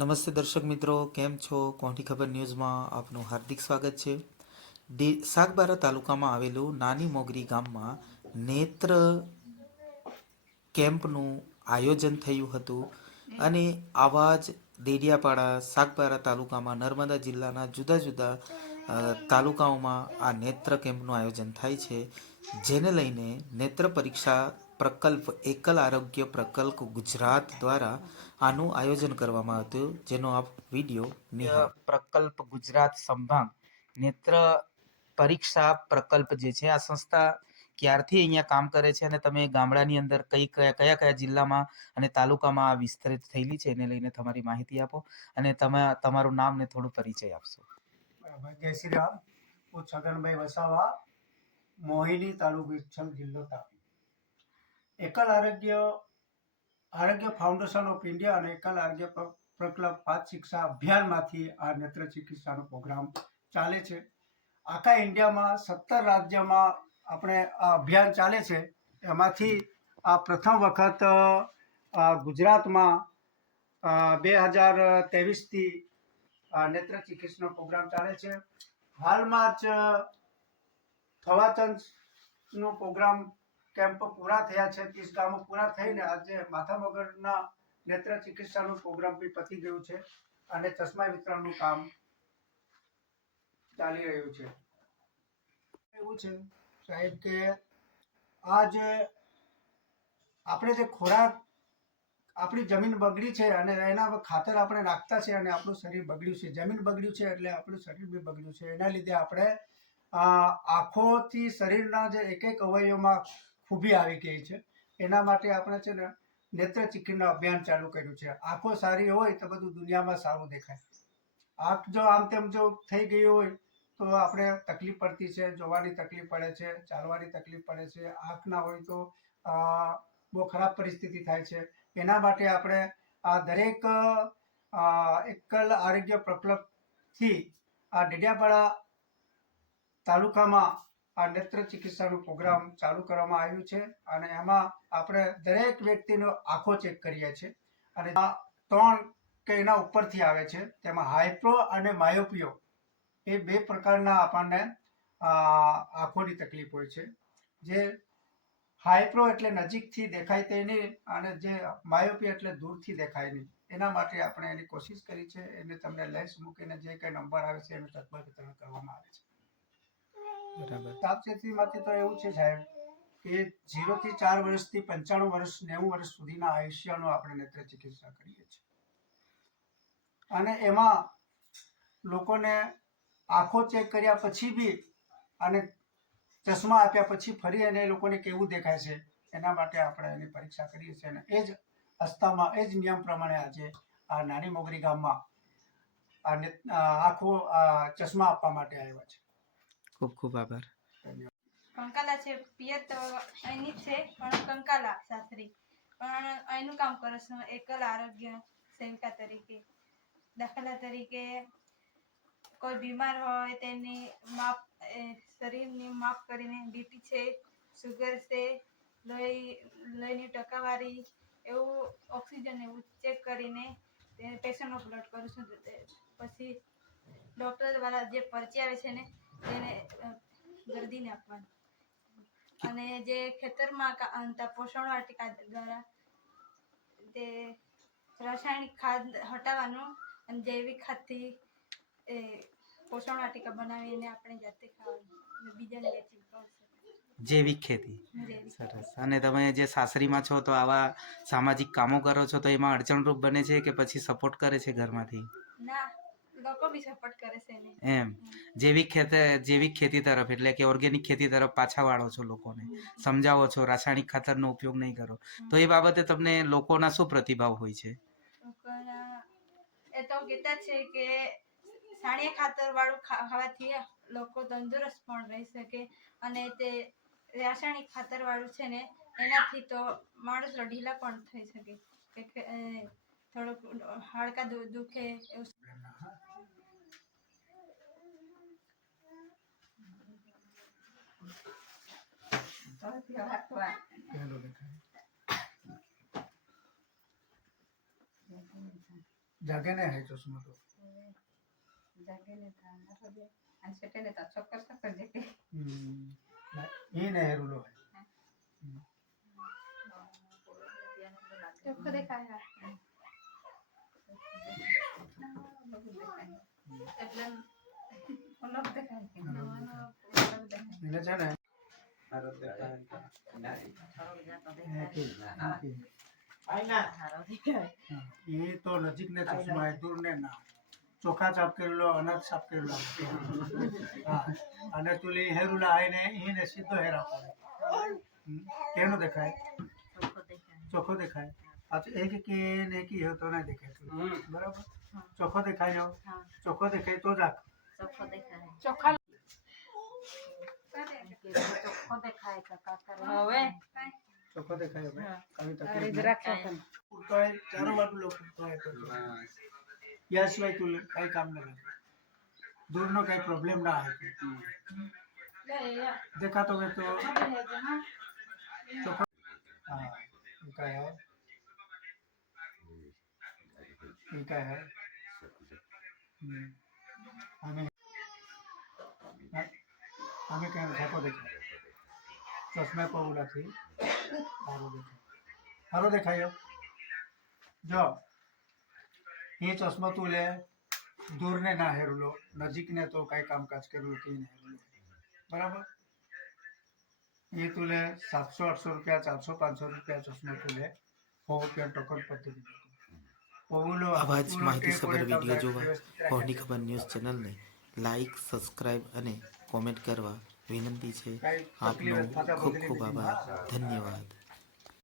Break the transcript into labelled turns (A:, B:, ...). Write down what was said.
A: નમસ્તે દર્શક મિત્રો, કેમ છો? કોંઠી ખબર ન્યૂઝમાં આપનું હાર્દિક સ્વાગત છે. સાગબારા તાલુકામાં આવેલું નાની મોગરી ગામમાં નેત્ર કેમ્પનું આયોજન થયું હતું અને આવા જ દેડિયાપાડા સાગબારા તાલુકામાં નર્મદા જિલ્લાના જુદા જુદા તાલુકાઓમાં આ નેત્ર કેમ્પનું આયોજન થાય છે. જેને લઈને નેત્ર પરીક્ષા પ્રકલ્પ એકલ આરોગ્ય પ્રકલ્પ ગુજરાત દ્વારા આનું આયોજન કરવામાં હતું. જેનો આપ વીડિયો પ્રકલ્પ ગુજરાત સંભાગ નેત્ર પરીક્ષા પ્રકલ્પ જે છે આ સંસ્થા ક્યારથી અહીંયા કામ કરે છે અને તમે ગામડાની અંદર કઈ કયા કયા કયા જિલ્લામાં અને તાલુકામાં આ વિસ્તરિત થયેલી છે એને લઈને તમારી માહિતી આપો અને તમે તમારું નામ ને થોડું પરિચય આપશો.
B: જય શ્રી રામ. હું છગનભાઈ વસાવા મોહિની તાલુકો જિલ્લો તાપી. એકલ આરોગ્ય આરોગ્ય ફાઉન્ડેશન ઓફ ઇન્ડિયા અને એકલ આરોગ્ય પ્રકલ્પ પાંચ શિક્ષા અભિયાનમાંથી આ નેત્ર ચિકિત્સાનો પ્રોગ્રામ ચાલે છે. આખા ઇન્ડિયામાં સત્તર રાજ્યમાં આપણે આ અભિયાન ચાલે છે. એમાંથી આ પ્રથમ વખત ગુજરાતમાં બે હજાર ત્રેવીસથી નેત્ર ચિકિત્સાનો પ્રોગ્રામ ચાલે છે. હાલમાં જ થવાચંદનો પ્રોગ્રામ કેમ્પ પૂરા થયા છે, ત્રીસ ગામો પૂરા થઈને આજે માથા વગરના નેત્ર ચિકિત્સાનો પ્રોગ્રામ બી પતી ગયું છે અને ચશ્મા વિતરણનું કામ ચાલી રહ્યું છે. એવું છે સાહેબ કે આ જે આપણે જે ખોરાક આપણી જમીન બગડી છે અને એના ખાતર આપણે નાખતા છે અને આપણું શરીર બગડ્યું છે. જમીન બગડ્યું છે એટલે આપણું શરીર બી બગડ્યું છે. એના લીધે આપણે આંખોથી શરીરના જે એક એક અવયવમાં ખૂબી આવી ગઈ છે. એના માટે આપણે છે ને નેત્ર ચિકિત્સાનું અભિયાન ચાલુ કર્યું છે. આંખો સારી હોય તો બધું દુનિયામાં સારું દેખાય. આંખ જો આમ તેમ જો થઈ ગઈ હોય તો આપણે તકલીફ પડતી છે, જોવાની તકલીફ પડે છે, ચાલવાની તકલીફ પડે છે. આંખ ના હોય તો બહુ ખરાબ પરિસ્થિતિ થાય છે. એના માટે આપણે આ દરેક એકલ આરોગ્ય પ્રકલ્પથી આ ડેડિયાપાડા તાલુકામાં આ નેત્ર ચિકિત્સાનો પ્રોગ્રામ ચાલુ કરવામાં આવ્યું છે અને એમાં આપણે દરેક વ્યક્તિનો આંખો ચેક કરીએ છીએ અને આ ત્રણ કે એના ઉપરથી આવે છે. તેમાં હાઇપ્રો અને માયોપિયો એ બે પ્રકારના આપણને આંખોની તકલીફ હોય છે. જે હાઇપ્રો એટલે નજીકથી દેખાય તે નહીં અને જે માયોપી એટલે દૂરથી દેખાય નહીં. એના માટે આપણે એની કોશિશ કરી છે. એને તમને લેન્સ મૂકીને જે કંઈ નંબર આવે છે એનું તત્વ વિતરણ કરવામાં આવે છે.
A: બરાબર.
B: સાવચેતીમાંથી તો એવું છે સાહેબ કે ઝીરો થી ચાર વર્ષથી પંચાણું વર્ષ, નેવું વર્ષ સુધીના આયુષ્યનો આપણે નેત્ર ચિકિત્સા કરીએ છીએ. અને એમાં લોકોને આંખો ચેક કર્યા પછી બી અને ચશ્મા આપ્યા પછી ફરી એ લોકોને કેવું દેખાય છે એના માટે આપણે એની પરીક્ષા કરીએ છીએ. અને એ જ અસ્થામાં, એ જ નિયમ પ્રમાણે આજે આ નાની મોગરી ગામમાં આ ને- આ ચશ્મા આપવા માટે આવ્યા છે.
A: ખૂબ ખૂબ આભાર.
C: કંકાલા છે પિયર તો અહીંની છે, પણ કંકાલા સાસરી પણ અહીંનું કામ કરું છે, એકલ આરોગ્ય સેવિકા તરીકે. દાખલા તરીકે કોઈ બીમાર હોય તેની માપ શરીરની માપ કરીને બીપી છે, સુગર છે, લોહી, લોહીની ટકાવારી એવું ઓક્સિજન એવું ચેક કરીને પેશન્ટનો બ્લડ કરું છું. પછી ડૉક્ટર વાળા જે પરચી આવે છે ને તેને દર્દીને આપવાનું. અને જે ખેતરમાં પોષણ વાટિકા દ્વારા તે રાસાયણિક ખાદ હટાવવાનું અને જૈવિક ખાદથી એ પોષણ વાટિકા બનાવીને આપણે જાતે ખાવાનું બીજાને વેચી
A: જૈવિક ખેતી. સરસ. અને તમે જે સાસરીમાં છો તો આવા સામાજિક કામો કરો છો તો એમાં અડચણરૂપ બને છે કે પછી સપોર્ટ કરે છે ઘરમાંથી?
C: બી સપોર્ટ કરે છે ને
A: એમ. જૈવિક ખેતી જૈવિક ખેતી તરફ એટલે કે ઓર્ગેનિક ખેતી તરફ પાછા વાળો છો લોકોને. સમજાવો છો રાસાયણિક ખાતરનો ઉપયોગ નહીં કરો. તો એ બાબતે તમને લોકોના શું પ્રતિભાવ હોય છે?
C: એ તો કહેતા છે કે સાણિયા ખાતર વાળું ખાવાથી લોકો તંદુરસ્ત પણ રહી શકે અને તે રાસાયણિક ખાતર વાળું છે ને એનાથી તો માણસ ઢીલા પણ થઈ શકે. કે થોડુંક હાડકા દુખે એવું
B: પહેલો દેખાય જાગે ને હે ચશ્મા તો
C: જાગે ને ધ્યાન રાખો દે અને છેટે ને તા ચોક્કસ ચોક્કસ જગ્યાએ
B: હમ. એ ને હેરુલો હે
C: ચોખ્ખો દેખાય હા. એટલે અલગ દેખાય કે નવાનો
B: એને છે ને એ તો નજીક ને ચશ્મા એ દૂર ને. ના ચોખા સાફ કરેલો અનાજ સાફ કરેલો. હા. અને તુલી હેરુલા આઈને એને સીધો હેરા પડે. કેનો દેખાય? ચોખ્ખો દેખાય. પાછું એક કે ને એક ઈ તો ના દેખાય બરાબર? ચોખ્ખો દેખાય ચોખ્ખો દેખાય તો જ દેખાય. ચોખ્ખા याशिवाय तुला काही काम नाही दूरनं काही प्रॉब्लेम ना आहे देखा तो मैं तो चोखो हाँ इनका है इनका है हम्म, हमें कहीं देखो देखो चश्मे पगुला थी। आरो देखा। आरो देखा जो ये चश्मा तूले दूर ने ना हेरुलो नजीक ने तो कई काम काज करुलो की ने बराबर? ये तूले सात सौ आठ सौ रुपया चार सौ पाँच सौ रुपया चश्मा तूले फोर पे टोकन पत्ते
A: दिन पगुलो माहिती खबर वीडियो जो है पौनी खबर न्यूज़ चैनल ने लाइक सब्सक्राइब अने कमेंट करवा। વિનંતી છે આપનો ખૂબ ખૂબ આભાર. ધન્યવાદ.